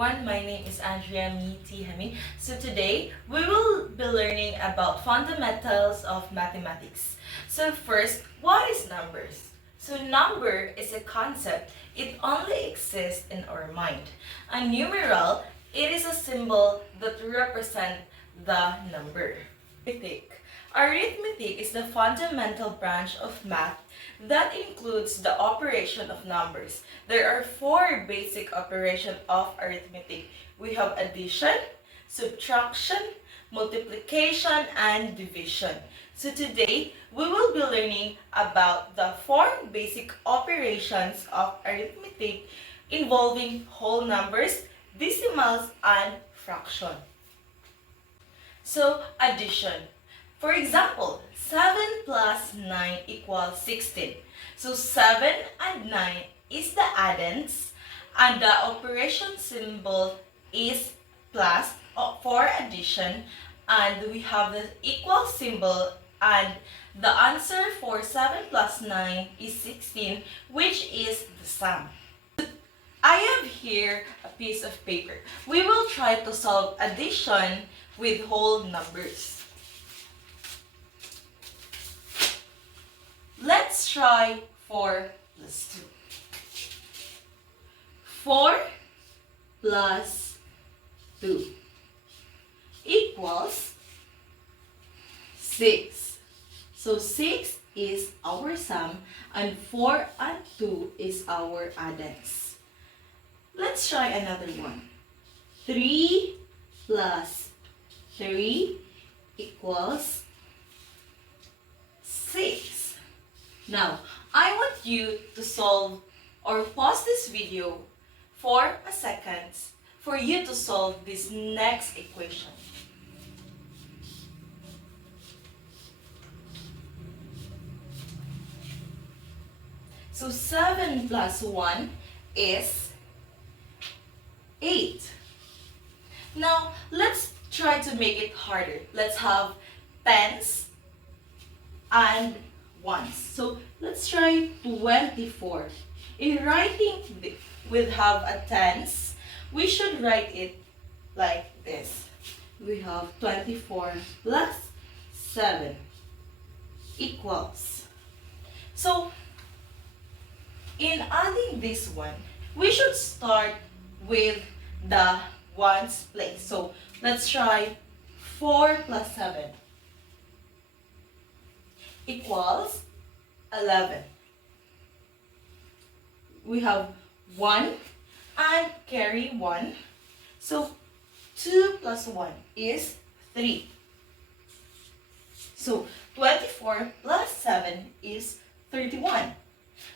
everyone, my name is Andrea Tihami. So today, we will be learning about fundamentals of mathematics. So first, what is numbers? So number is a concept. It only exists in our mind. A numeral, it is a symbol that represents the number. Arithmetic is the fundamental branch of math that includes the operation of numbers. There are four basic operations of arithmetic. We have addition, subtraction, multiplication, and division. So today, we will be learning about the four basic operations of arithmetic involving whole numbers, decimals, and fraction. So, addition. For example, 7 plus 9 equals 16. So 7 and 9 is the addends and the operation symbol is plus for addition, and we have the equal symbol, and the answer for 7 plus 9 is 16, which is the sum. I have here a piece of paper. We will try to solve addition with whole numbers. Let's try 4 plus 2. 4 plus 2 equals 6. So 6 is our sum and 4 and 2 is our addends. Let's try another one. 3 plus 3 equals 6. Now, I want you to solve or pause this video for a second for you to solve this next equation. So 7 plus 1 is 8. Now, let's try to make it harder. Let's have tens and ones. So let's try 24. In writing we have a tens, we should write it like this. We have 24 plus 7 equals. So in adding this one, we should start with the ones place. So let's try 4 plus 7 equals 11. We have 1 and carry 1. So 2 plus 1 is 3. So 24 plus 7 is 31.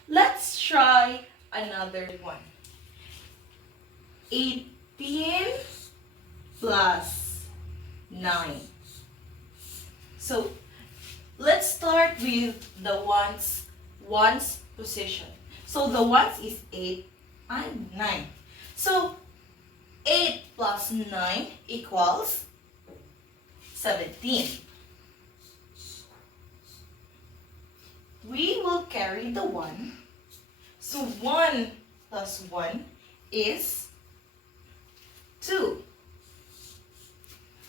Let's try another one. 18 plus 9. So let's start with the ones position. So the ones is 8 and 9. So 8 plus 9 equals 17. We will carry the 1. So 1 plus 1 is 2.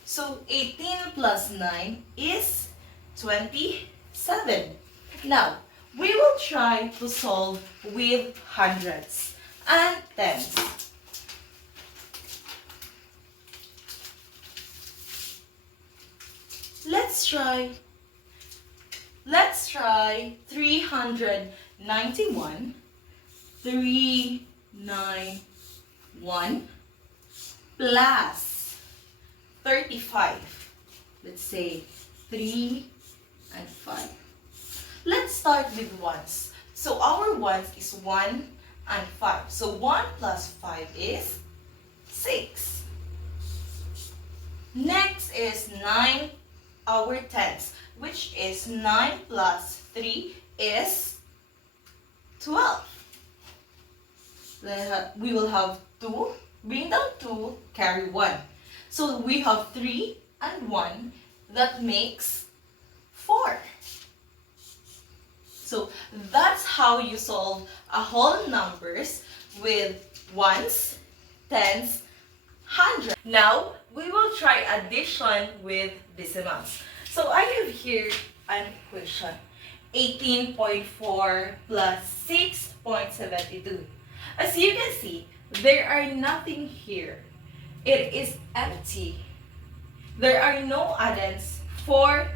So 18 plus 9 is 27. Now, we will try to solve with hundreds and tens. Let's try 391. 391 plus 35. Let's say 3 and 5. Let's start with ones. So our ones is 1 and 5. So 1 plus 5 is 6. Next is 9, our tens, which is 9 plus 3 is 12. We will have 2, bring down 2, carry 1. So we have 3 and 1, that makes 4. So that's how you solve a whole numbers with ones, tens, 100. Now, we will try addition with decimals. So I have here an equation. 18.4 plus 6.72. As you can see, there are nothing here. It is empty. There are no addends for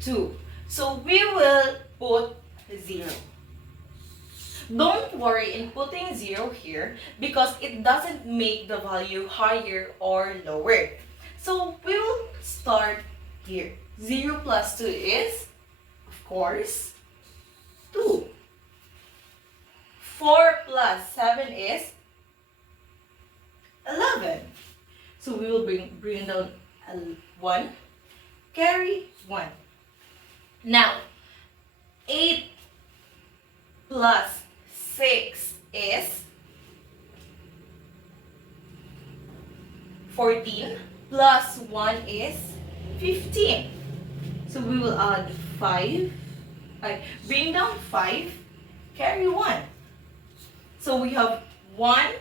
2. So we will put 0. Don't worry in putting 0 here because it doesn't make the value higher or lower. So we will start here. 0 plus 2 is, of course, 2. 4 plus 7 is 11. So we will bring down 1, carry 1. Now, 8 plus 6 is 14, plus 1 is 15. So we will add 5, bring down 5, carry 1. So we have 1,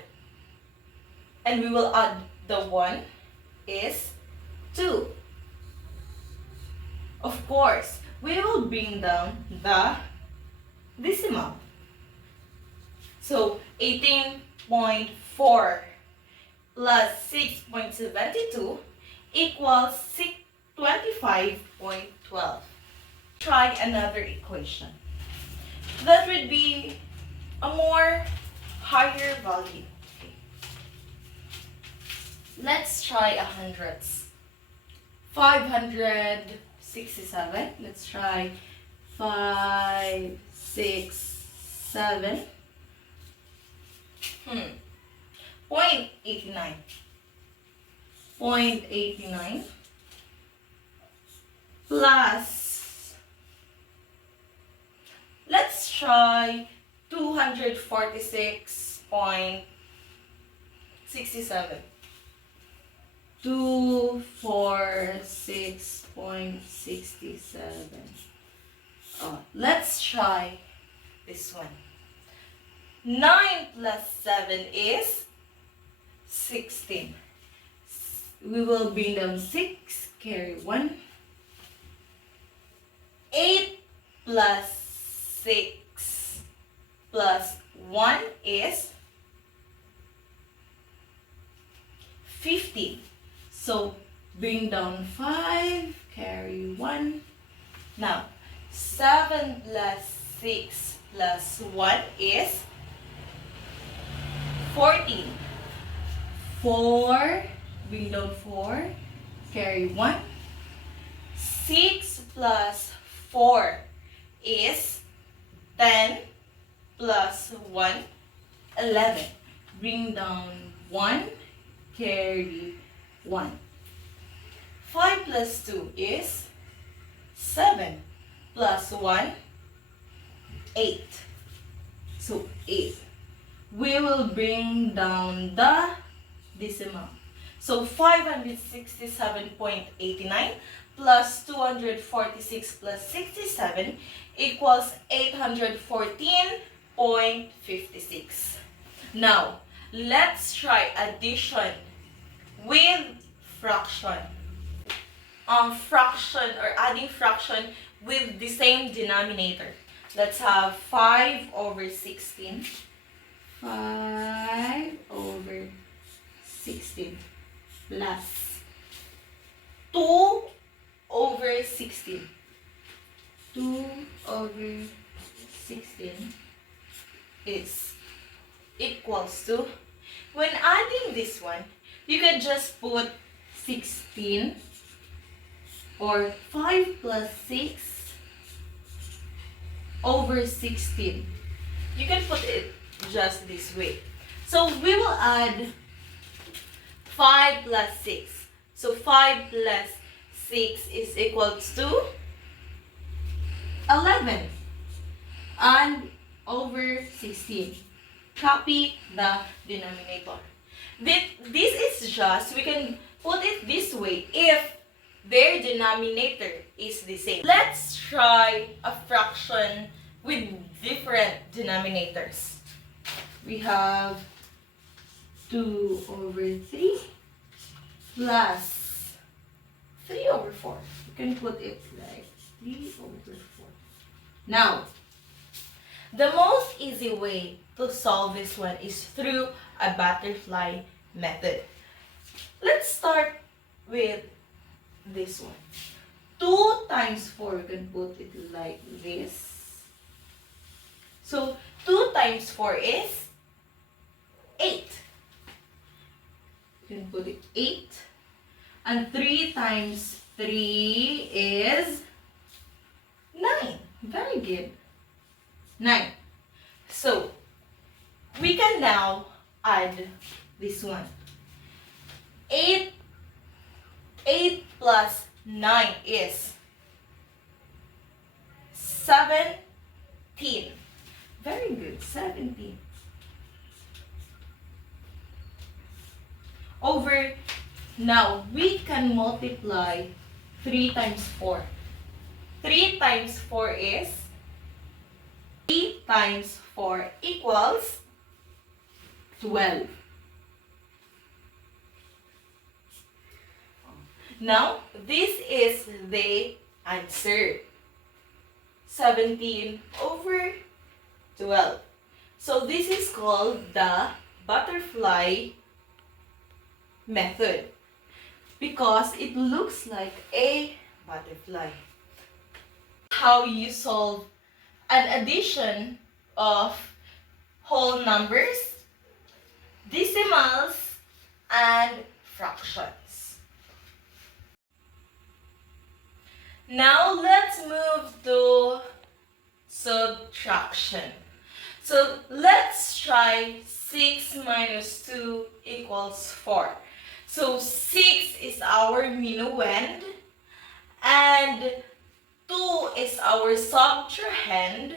and we will add the 1 is 2. Of course, we will bring down the decimal. So 18.4 plus 6.72 equals 25.12. Try another equation. That would be a more higher value. Okay. Let's try hundreds. 567. Let's try 5, 6, 7. 0.89. 0.89 plus, let's try 246.67. 246.67. Let's try this one. 9 plus 7 is 16. We will bring down 6, carry 1. 8 plus 6 plus 1 is 15. So bring down 5, carry 1. Now, 7 plus 6 plus 1 is 14. 4, bring down 4, carry 1. 6 plus 4 is 10 plus 1, 11. Bring down 1, carry 1. 5 plus 2 is 7 plus 1, 8. So 8. We will bring down the decimal. So 567.89 plus 246 plus 67 equals 814.56. Now, let's try addition with fraction. Fraction or adding fraction with the same denominator. Let's have 5 over 16. 5 over 16 plus 2 over 16. 2 over 16 is equals to, when adding this one, you can just put 16 or 5 plus 6 over 16. You can put it just this way. So we will add 5 plus 6. So 5 plus 6 is equals to 11 and over 16. Copy the denominator. This is just, we can put it this way if their denominator is the same. Let's try a fraction with different denominators. We have 2 over 3 plus 3 over 4. You can put it like 3 over 4. Now, the most easy way to solve this one is through a butterfly method. Let's start with this one. 2 times 4, we can put it like this. So, 2 times 4 is 8. You can put it 8. And 3 times 3 is 9. Very good. 9. So, we can now add this one. 8 plus 9 is 17. Very good, 17. Over, now we can multiply 3 times 4. 3 times 4 is 3 times 4 equals 12. Now, this is the answer. 17 over 12. So, this is called the butterfly method because it looks like a butterfly. How you solve an addition of whole numbers, decimals, and fractions. Now let's move to subtraction. So let's try 6 minus 2 equals 4. So 6 is our minuend and 2 is our subtrahend,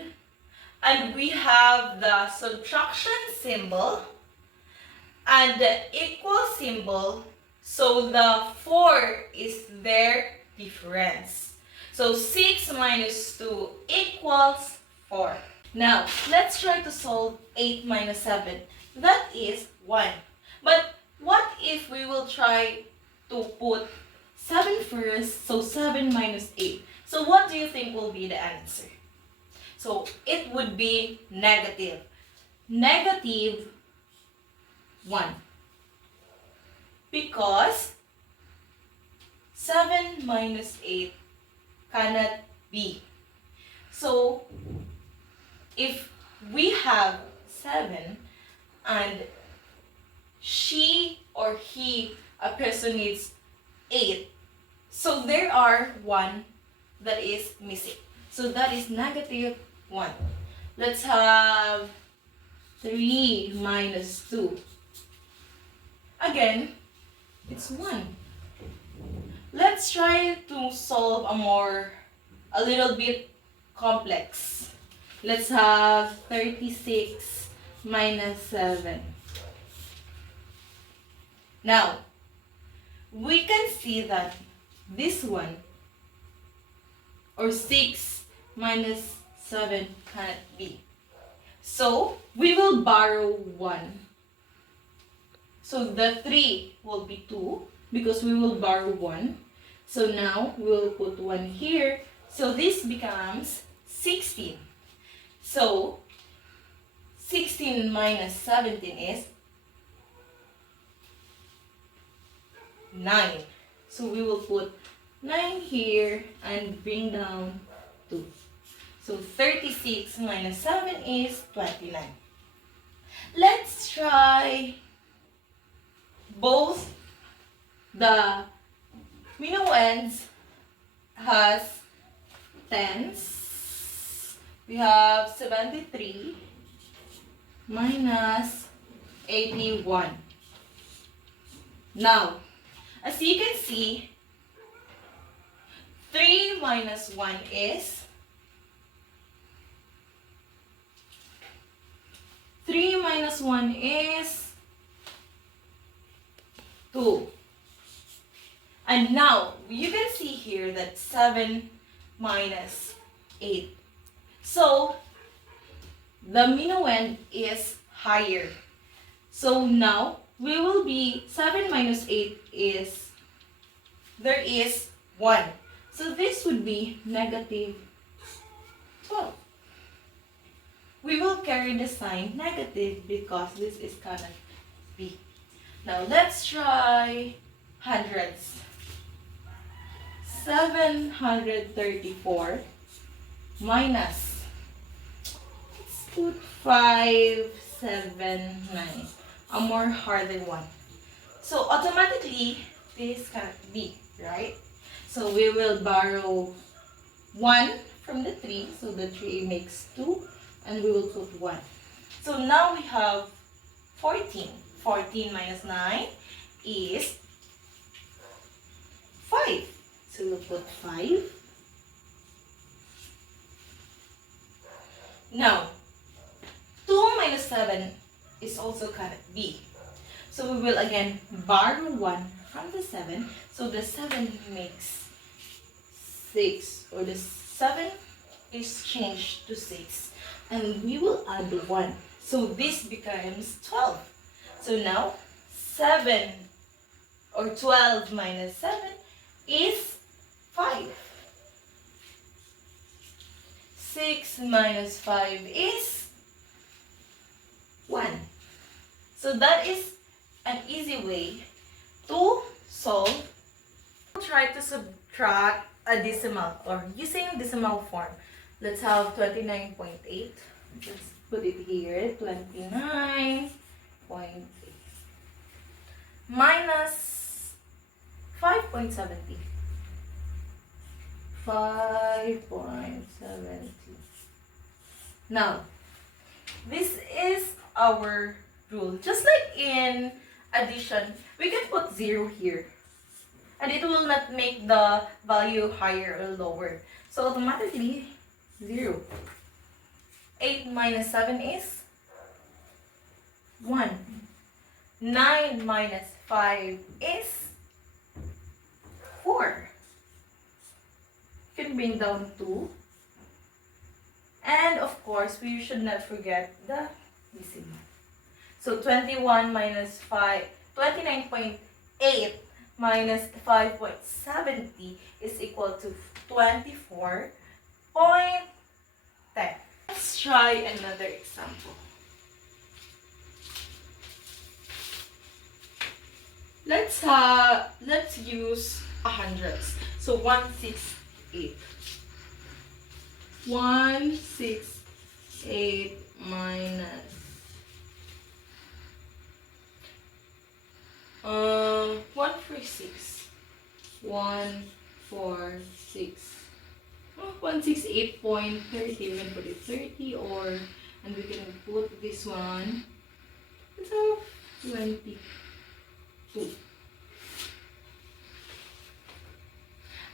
and we have the subtraction symbol and the equal symbol, so the 4 is their difference. So 6 minus 2 equals 4. Now, let's try to solve 8 minus 7. That is 1. But what if we will try to put 7 first, so 7 minus 8. So what do you think will be the answer? So it would be negative. Negative 1. Because 7 minus 8 cannot be. So if we have 7 and she or he, a person needs 8, so there are 1 that is missing. So that is negative 1. Let's have 3 minus 2. Again, it's 1. Let's try to solve a little bit complex. Let's have 36 minus 7. Now, we can see that this one, or 6 minus 7, cannot be. So, we will borrow 1. So, the 3 will be 2 because we will borrow 1. So, now we will put 1 here. So, this becomes 16. So, 16 minus 17 is 9. So, we will put 9 here and bring down 2. So, 36 minus 7 is 29. Let's try both the minuends has tens. We have 73 minus 81. Now, as you can see, 3 minus 1 is 3 minus 1 is 2. And now, you can see here that 7 minus 8. So, the minuend is higher. So now, we will be 7 minus 8 is, there is 1. So this would be negative 12. We will carry the sign negative because this is gonna be. Now let's try hundreds. 734 minus, let's put 579, a more harder one. So automatically this cannot be, right? So we will borrow 1 from the 3, so the 3 makes 2, and we will put 1. So now we have 14. 14 minus 9 is 5. So we'll put 5. Now, 2 minus 7 is also cannot be. So we will again borrow 1 from the 7. So the 7 makes 6, or the 7 is changed to 6. And we will add 1. So this becomes 12. So now, 7 or 12 minus 7 is 5. 6 minus 5 is 1. So that is an easy way to solve. Try to subtract a decimal or using decimal form. Let's have 29.8. Let's put it here. 29.8 minus 5.70. 5.70. Now, this is our rule. Just like in addition, we can put 0 here. And it will not make the value higher or lower. So automatically, 0. 8 minus 7 is 1. 9 minus 5 is 4. You can bring down 2. And of course, we should not forget the decimal. So 21 minus 5, 29.8 minus 5.70 is equal to 24.10. Let's try another example. Let's use hundreds. So 168. 168 minus 146. 146. 168.30. We can put it 30, and we can put this one. Let's have 22.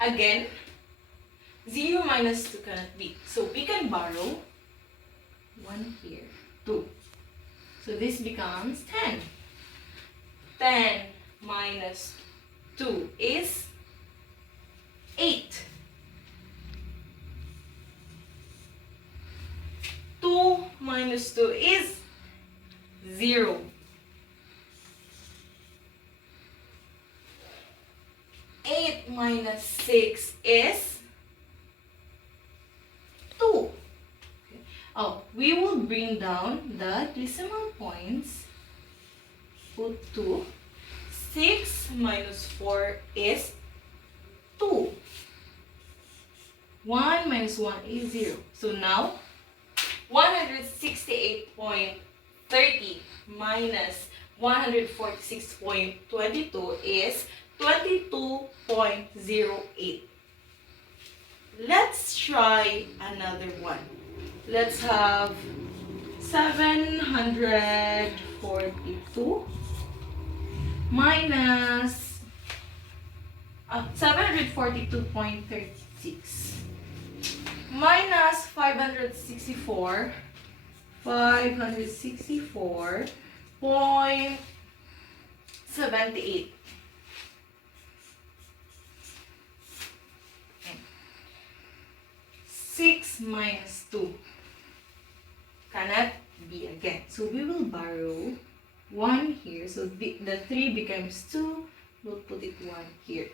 Again, 0 minus 2 cannot be. So we can borrow 1 here, 2. So this becomes 10. 10 minus 2 is 8. 2 minus 2 is 0. 8 minus 6 is 2. Okay. Oh, we will bring down the decimal points. Put 2. 6 minus 4 is 2. 1 minus 1 is 0. So now, 168.30 minus 146.22 is 22.08. Let's try another one. Let's have 742 minus 742.36 minus 564. 564.78. 6 minus 2 cannot be again. So we will borrow 1 here. here. So the 3 becomes 2. We'll put it 1 here.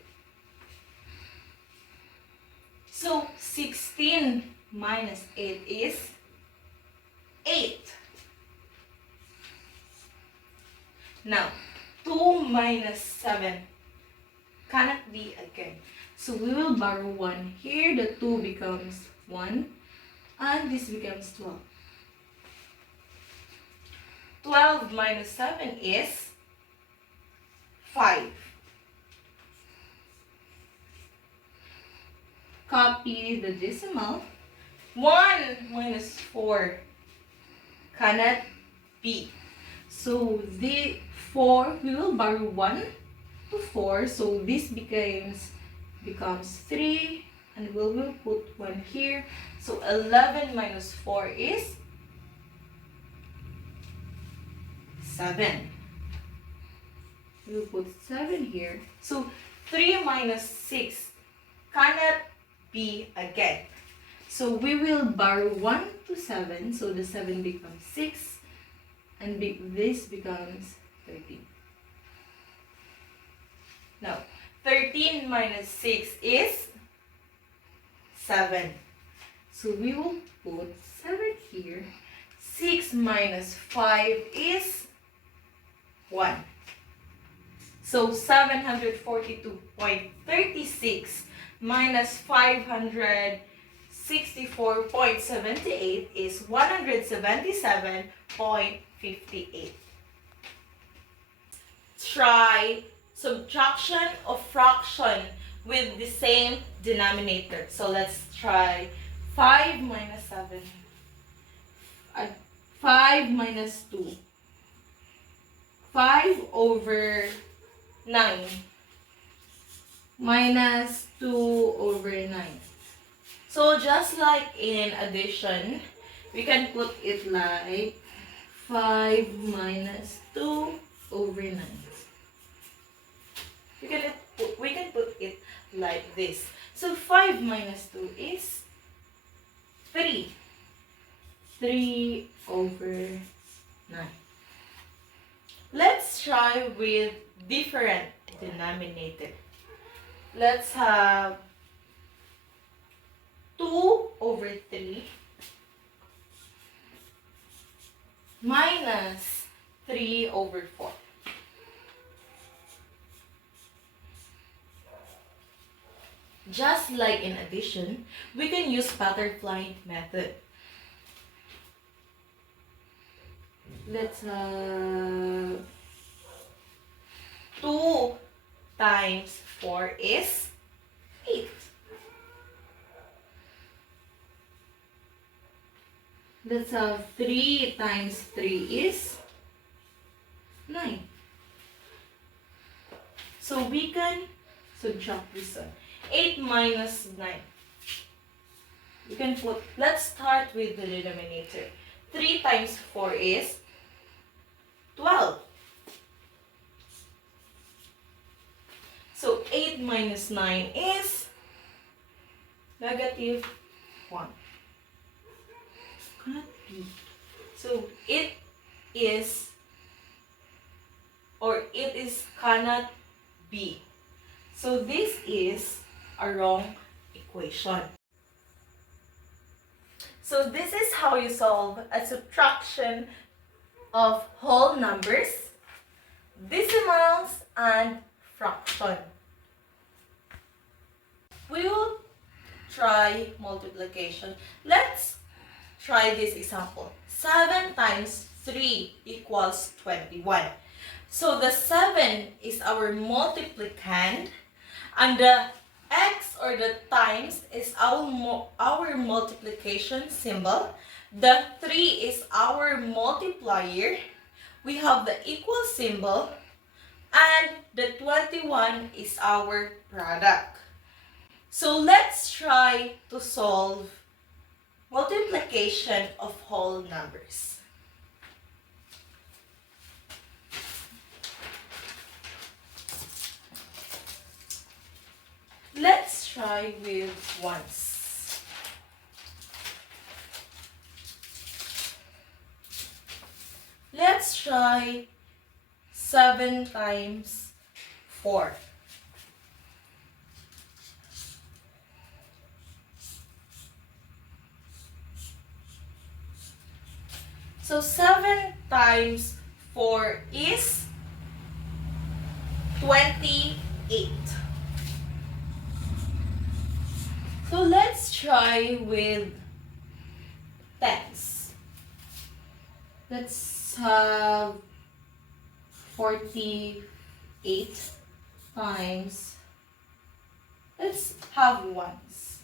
So 16 minus 8 is 8. Now, 2 minus 7 cannot be again. So we will borrow 1 here. The 2 becomes 1. And this becomes 12. 12 minus 7 is 5. Copy the decimal. 1 minus 4 cannot be. So the 4, we will borrow 1 to 4. So this becomes 3. And we will put 1 here. So 11 minus 4 is 7. We will put 7 here. So 3 minus 6 cannot be again. So we will borrow 1 to 7. So the 7 becomes 6. And this becomes 13. Now, 13 minus 6 is 7. So we will put 7 here. 6 minus 5 is 1. So 742.36 minus 564.78 is 177.58. Try subtraction of fraction with the same denominator. So let's try 5 minus 7. 5 minus 2. 5 over 9 minus 2 over 9. So just like in addition, we can put it like 5 minus 2 over 9. We can put it like this. So 5 minus 2 is 3. 3 over 9. Let's try with different denominator. Let's have 2 over 3 minus 3 over 4. Just like in addition, we can use butterfly method. Let's have 2 times 4 is 8. Let's have 3 times 3 is 9. So we can subtract this one. 8 minus 9. You can put, let's start with the denominator. 3 times 4 is 12. So 8 minus 9 is negative 1. Cannot be. So it is cannot be. So this is a wrong equation. So this is how you solve a subtraction of whole numbers, decimals, and fraction. We will try multiplication. Let's try this example. 7 times 3 equals 21. So the 7 is our multiplicand, and the x or the times is our multiplication symbol. The 3 is our multiplier. We have the equal symbol, and the 21 is our product. So let's try to solve multiplication of whole numbers. Let's try with ones. Let's try 7 times 4. So 7 times 4 is 28. So let's try with tens. Let's have 48 times. Let's have ones.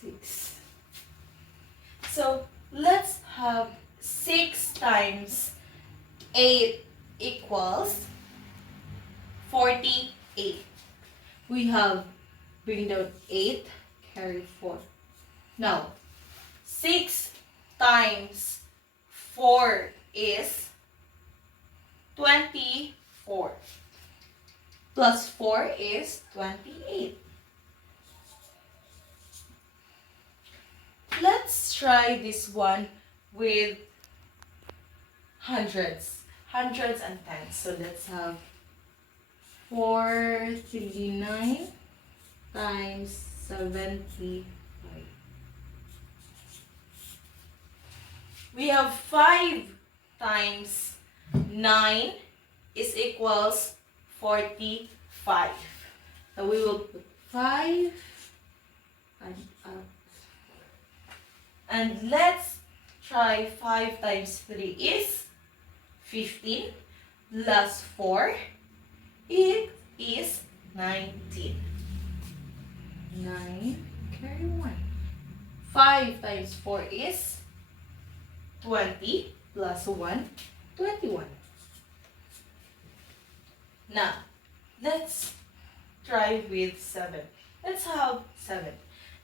6. So let's have 6 times 8 equals 48. We have bring down 8, carry 4. Now, 6 times 4 is 24. Plus 4 is 28. Let's try this one with hundreds and tens. So let's have 439 times 75. We have 5 times 9 is equals 45. So we will put 5 and up. And let's try 5 times 3 is 15 plus 4. It is 19. 9, carry 1. 5 times 4 is 20 plus 1, 21. Now, let's try with 7. Let's have 7.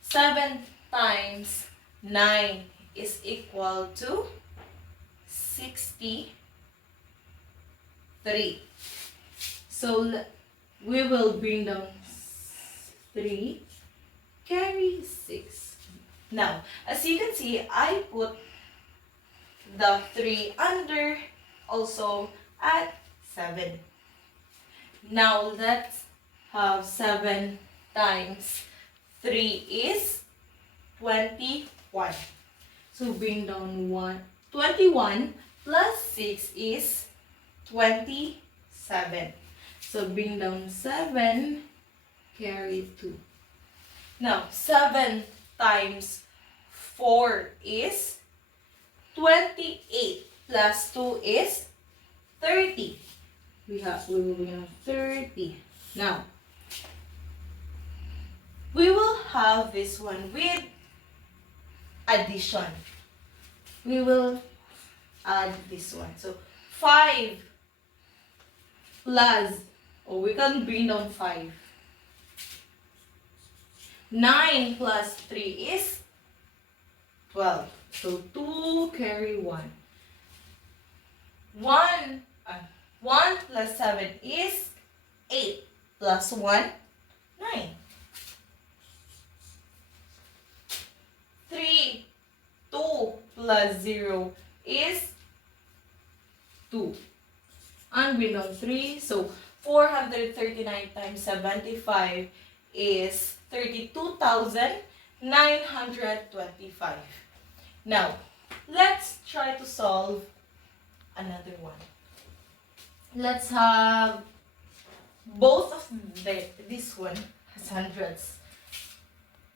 7 times 9 is equal to 63. So we will bring down 3, carry 6. Now, as you can see, I put the 3 under, also at 7. Now, let's have 7 times 3 is 21. So bring down 21 plus 6 is 27. So bring down 7, carry 2. Now, 7 times 4 is 28 plus 2 is 30. We will bring down 30. Now, we will have this one with addition. We will add this one. So 5 plus, or we can bring down 5. 9 plus 3 is 12. So 2, carry 1. 1 plus 7 is 8. Plus 1, 9. 3, 2 plus 0 is 2. And we know 3. So 439 times 75 is 32,925. Now, let's try to solve another one. Let's have both of this one has hundreds.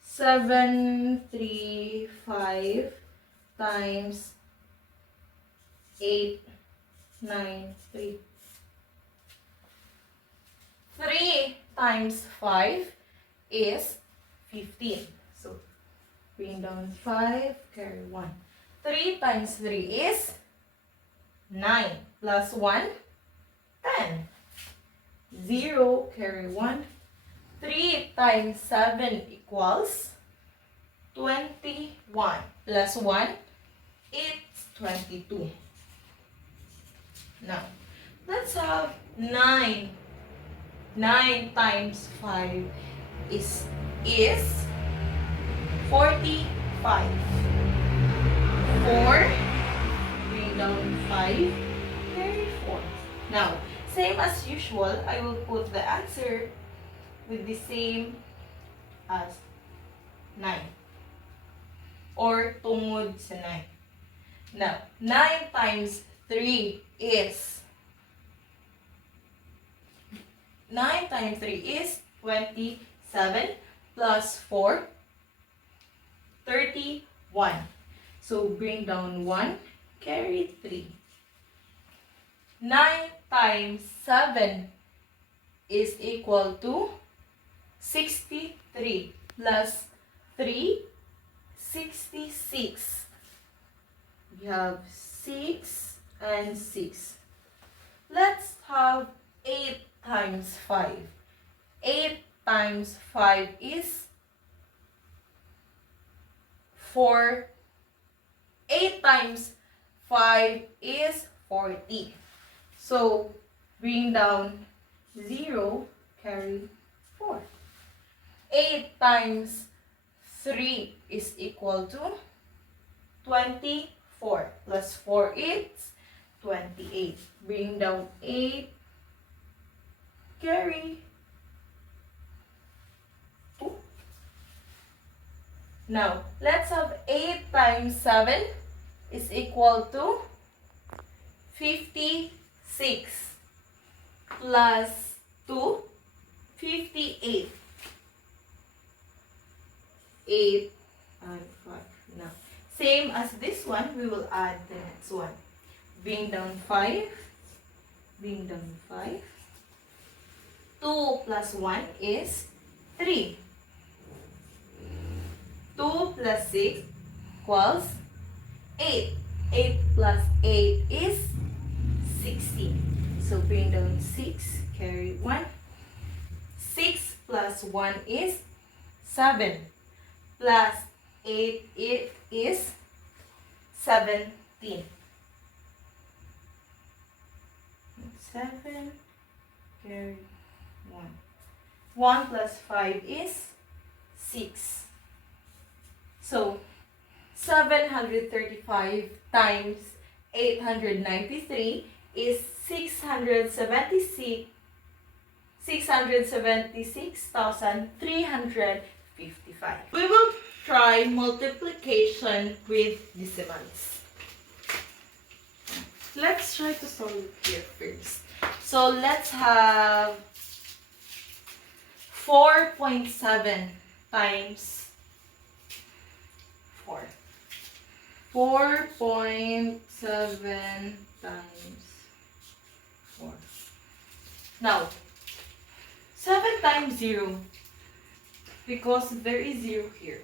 735 times 893. 3 times 5 is 15. So bring down 5, carry 1. 3 times 3 is 9 plus 1, 10. 0, carry 1. 3 times 7 equals 21. Plus 1, it's 22. Now, let's have 9. 9 times 5 is 45. 4, bring down 5, carry 4. Now, same as usual, I will put the answer with the same as 9. Or tungod sa 9. Now, 9 times 3 is 27 plus 4, 31. So bring down 1, carry 3. 9 times 7 is equal to 63 plus 3, 66. We have 6 and 6. Let's have 8 times 5. 8 times 5 is 4. 8 times 5 is 40. So, bring down 0, carry 4. 8 times 3 is equal to 24. Plus 4 is 28. Bring down 8, carry 2. Now, let's have 8 times 7 is equal to 56 plus 2, 58. 8 and 5. Now, same as this one, we will add the next one. Bring down 5. Bring down 5. 2 plus 1 is 3. 2 plus 6 equals 8. 8 plus 8 is 16. So bring down 6, carry 1. 6 plus 1 is 7. Plus 8 it is 17. 7, carry 1. 1 plus 5 is 6. So, 735 times 893 is 676,355. We will try multiplication with decimals. Let's try to solve it here first. So let's have 4.7 times 4. 4.7 times 4. Now, 7 times 0, because there is 0 here.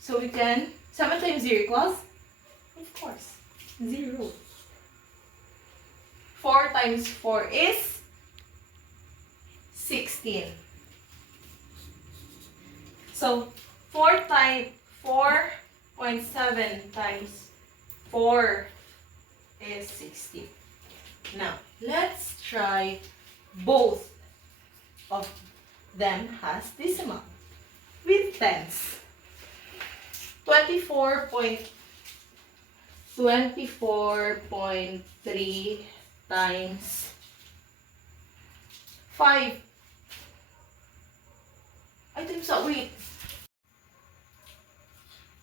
So we can, 7 times 0 equals, of course, 0. 4 times 4 is 16. So 4.7 times 4 is 60. Now, let's try both of them has decimal with tens. 24.3 times 5. I think so. Wait.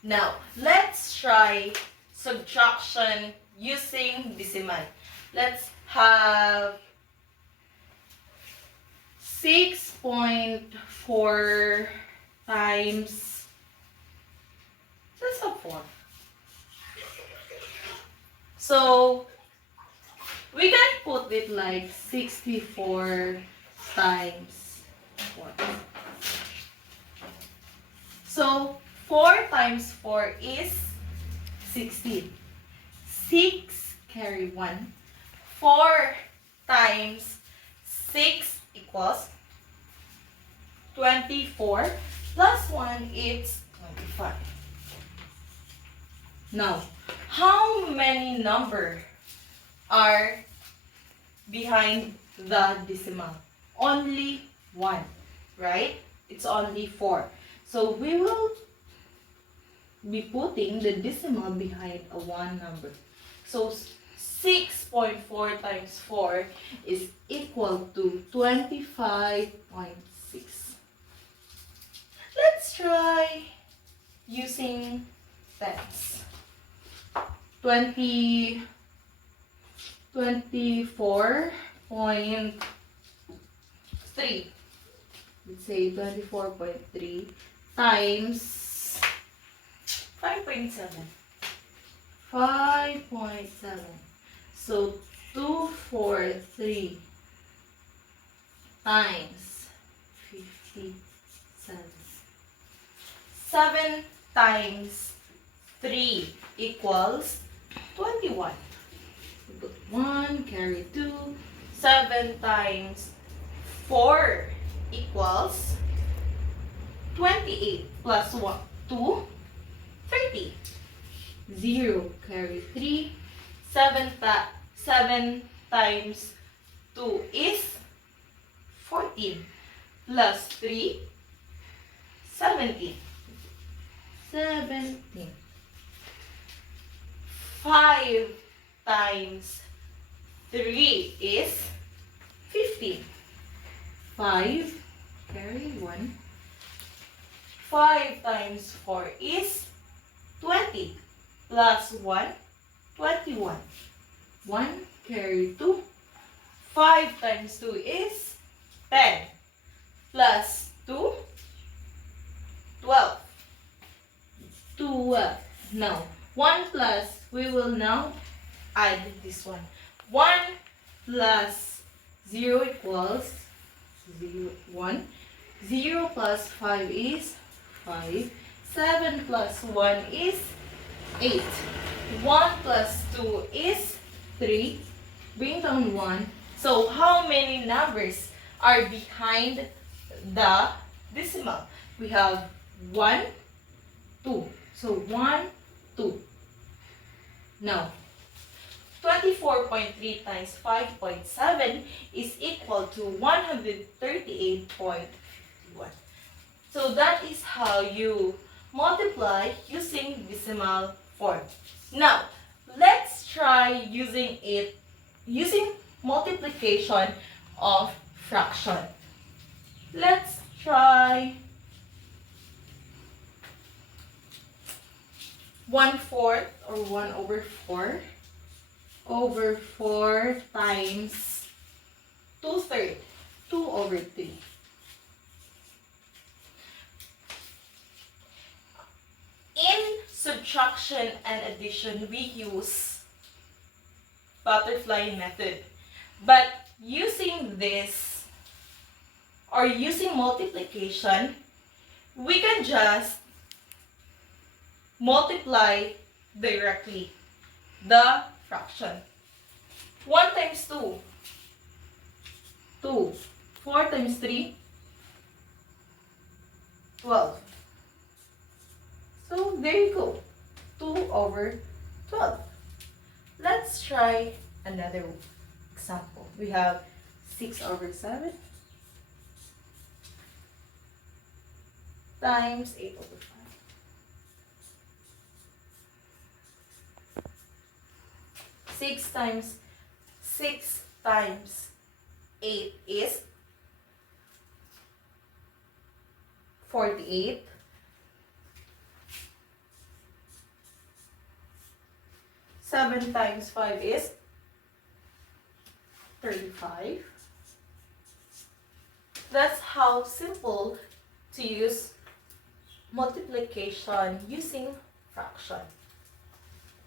Now, let's try subtraction using decimal. Let's have 6.4 times, let's have 4. So, we can put it like 64 times 4. So, 4 times 4 is 16. 6 carry 1. 4 times 6 equals 24. Plus 1 is 25. Now, how many numbers are behind the decimal? Only 1, right? It's only 4. So we will be putting the decimal behind a 1 number. So 6.4 times 4 is equal to 25.6. Let's try using tens. 24.3. Let's say 24.3 times 5.7. 5.7. So 243 times 57. 7 times 3 equals 21. We put 1, carry 2. 7 times 4 equals 28 plus 1, 2, 30. 0, carry 3. 7 times 2 is 14 plus 3, 17. 17. 5 times 3 is 15. 5, carry 1. 5 times 4 is 20. Plus 1, 21. 1, carry 2. 5 times 2 is 10. Plus 2, 12. 12. Now, 1 plus, we will now add this one. 1 plus 0 equals 0, 1. 0 plus 5 is 5. 7 plus 1 is 8. 1 plus 2 is 3. Bring down 1. So, how many numbers are behind the decimal? We have 1, 2. So, 1, 2. Now, 24.3 times 5.7 is equal to 138.51. So, that is how you multiply using decimal form. Now, let's try using multiplication of fraction. Let's try 1/4 or 1/4 times 2/3, 2/3. In subtraction and addition, we use butterfly method. But using this or using multiplication, we can just multiply directly the fraction. 1 times 2, 2. 4 times 3, 12. So there you go, 2/12. Let's try another example. We have 6/7 times 8/5. 6 times 8 is 48. 7 times 5 is 35. That's how simple to use multiplication using fraction.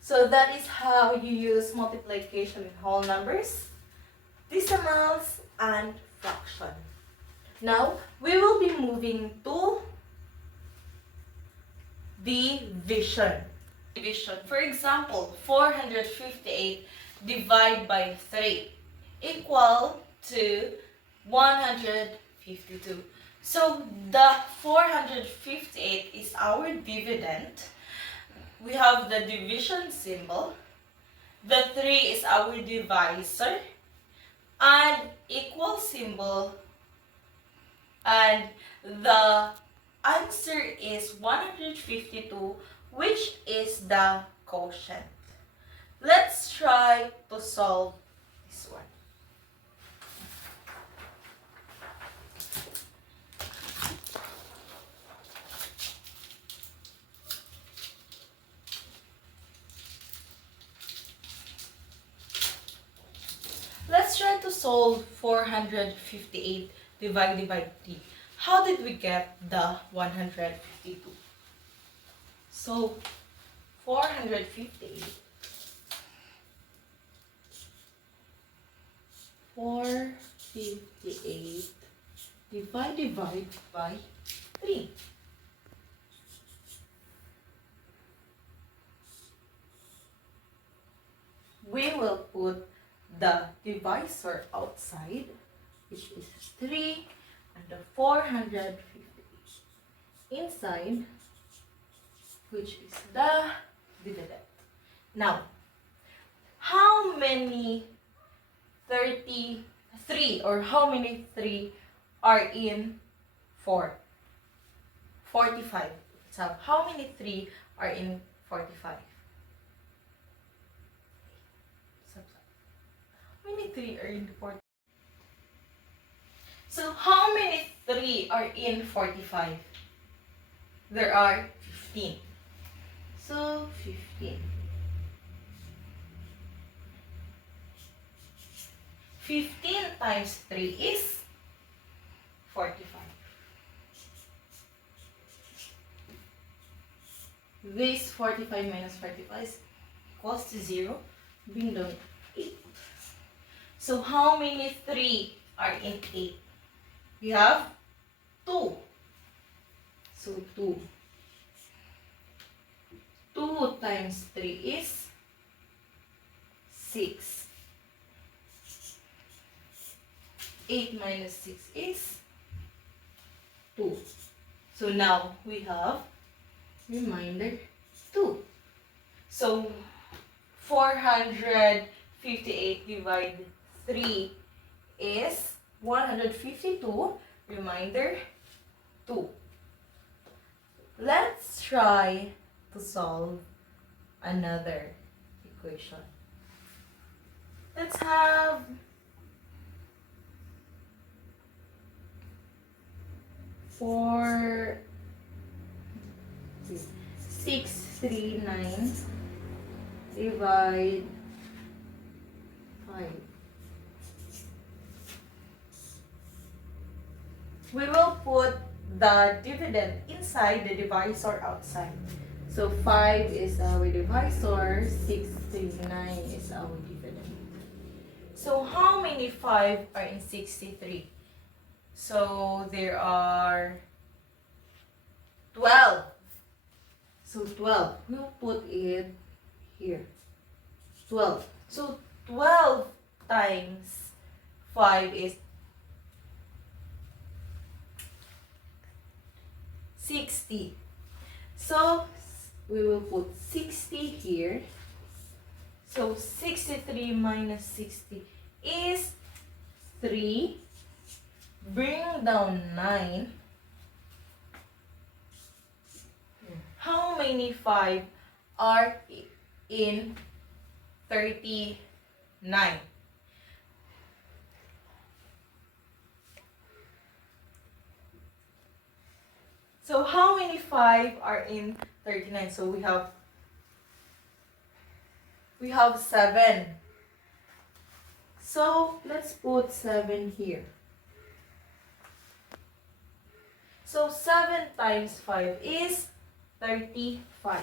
So that is how you use multiplication in whole numbers, decimals, and fraction. Now, we will be moving to division. For example, 458 divided by 3 equal to 152. So the 458 is our dividend. We have the division symbol. The 3 is our divisor. And equal symbol. And the answer is 152, which is the quotient. Let's try to solve this one. Let's try to solve 458 divided by 3. How did we get the 152? So, 458 divided by 3. We will put the divisor outside, which is 3, and the 458 inside, which is the dividend. Now, how many 33 or how many 3 are in 4? 45. So, how many 3 are in 45? How many 3 are in 45? So, how many 3 are in 45? There are 15. So, 15. 15 times 3 is 45. This 45 minus 45 is equals to 0. Bring down 8. So, how many 3 are in 8? We have 2. So, 2. 2 times 3 is 6. 8 minus 6 is 2. So, now we have remainder 2. So, 458 divided 3 is 152, remainder 2. Let's try to solve another equation. Let's have 639 divide 5. We will put the dividend inside, the divisor outside. So 5 is our divisor, 639 is our dividend. So how many 5 are in 63? So there are 12. So 12. We'll put it here. 12. So 12 times 5 is 60. So we will put 60 here. So 63 minus 60 is 3. Bring down 9. How many 5 are in 39? So how many 5 are in 39? So we have 7. So let's put 7 here. So 7 times 5 is 35.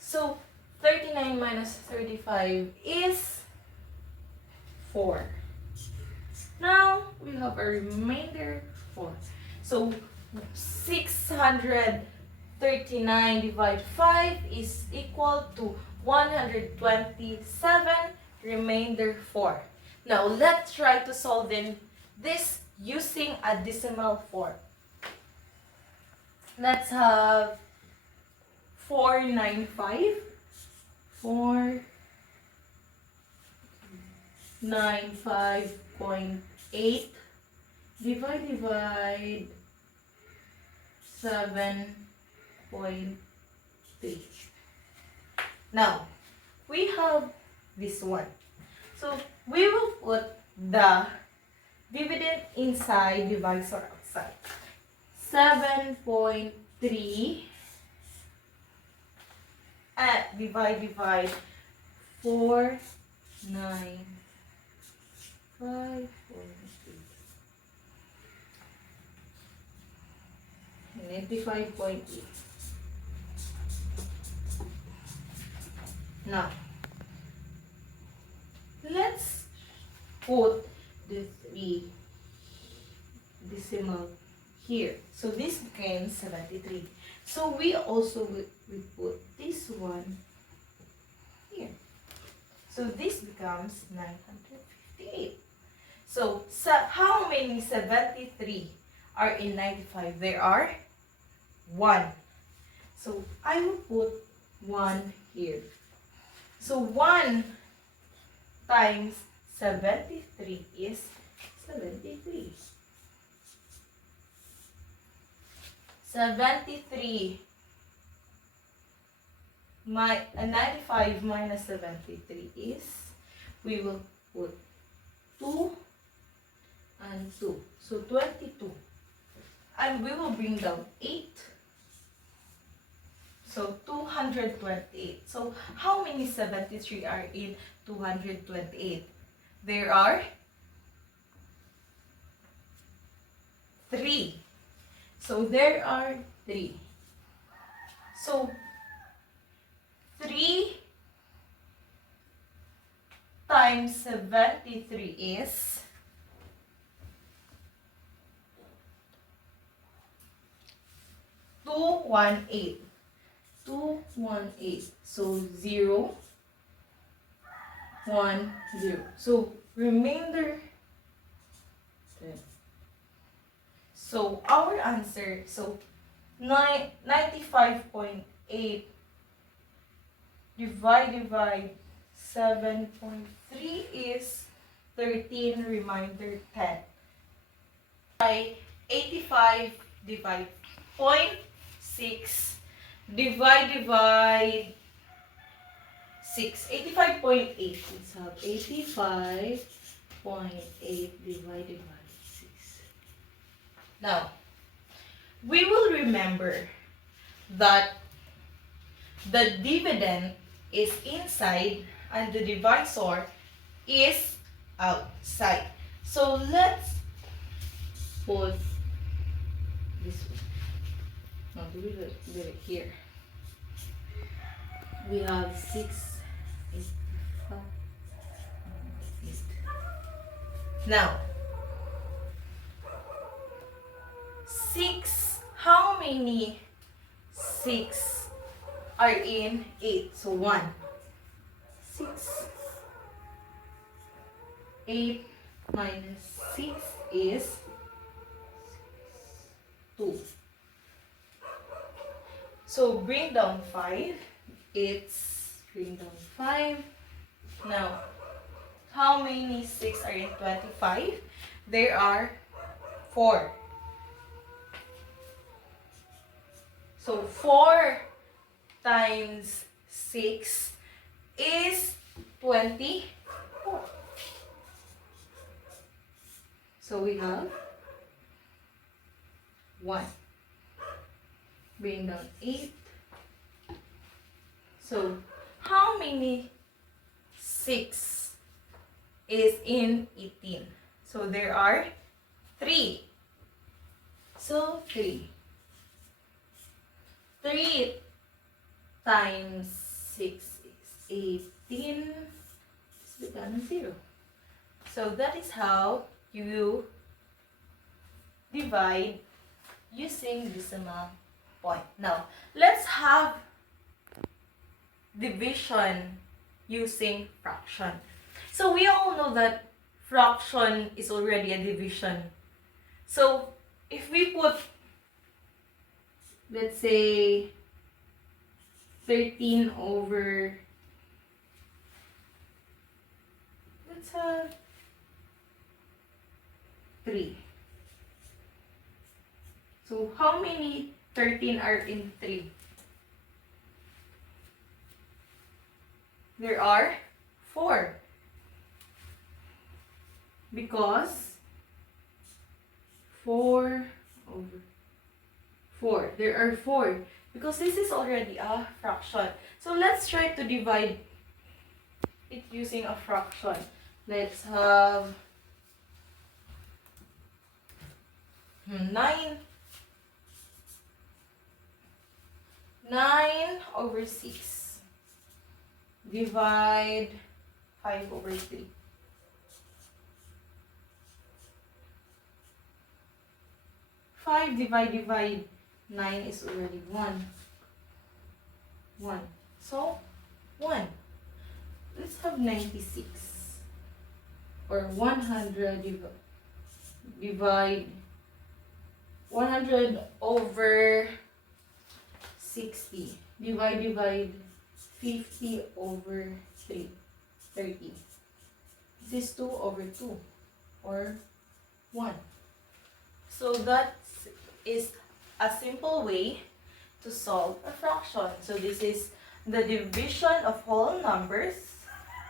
So 39 minus 35 is 4. Now we have a remainder 4. So 639 divided 5 is equal to 127, remainder 4. Now let's try to solve this using a decimal form. Let's have 495. 495.8 divide 7 Now, we have this one. So, we will put the dividend inside, divisor outside. 7.3 at divide 4, 9, 5, 95.8. Now, let's put the 3 decimal here. So this became 73. So we also will put this one here. So this becomes 958. So how many 73 are in 95? There are 1. So I will put 1 here. So 1 times 73 is 73. 73 95 minus 73 is, we will put 2 and 2. So 22. And we will bring down 8. So 228. So how many 73 are in 228? There are 3. So there are 3. So 3 times 73 is 218. 218. So 0, 1, 0. So remainder 10. So our answer, so 95.8 divided by 7.3 is 13, remainder 10. By 85 divide 0.6 divided by 6. 85.8. Let's have 85.8 divided by 6. Now, we will remember that the dividend is inside and the divisor is outside. So let's put this one. No, do it here. We have 6, 8, 5, 8. Now, 6, how many 6 are in 8? So 1, 6, 8 minus 6 is 2. So bring down 5. It's bring down 5. Now, how many 6 are in 25? There are 4. So 4 times 6 is 24. So we have 1. Bring down 8. So how many 6 is in 18? So there are 3. So 3. 3 times 6 is 18. It's become 0. So that is how you divide using decimal point. Now, let's have division using fraction. So we all know that fraction is already a division. So if we put, let's say, 13 over, let's have 3. So how many 13 are in 3? there are 4. Because 4 over 4. There are 4. Because this is already a fraction. So let's try to divide it using a fraction. Let's have 9 over 6. Divide 5 over 3. 5 divide 9 is already 1. 1. So, 1. Let's have 96. Or 100 divide 100 over 60. Divide 50 over 3. 30. This is 2 over 2. Or 1. So that is a simple way to solve a fraction. So this is the division of whole numbers,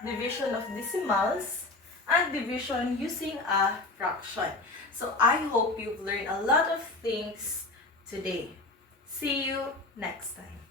division of decimals, and division using a fraction. So I hope you've learned a lot of things today. See you next time.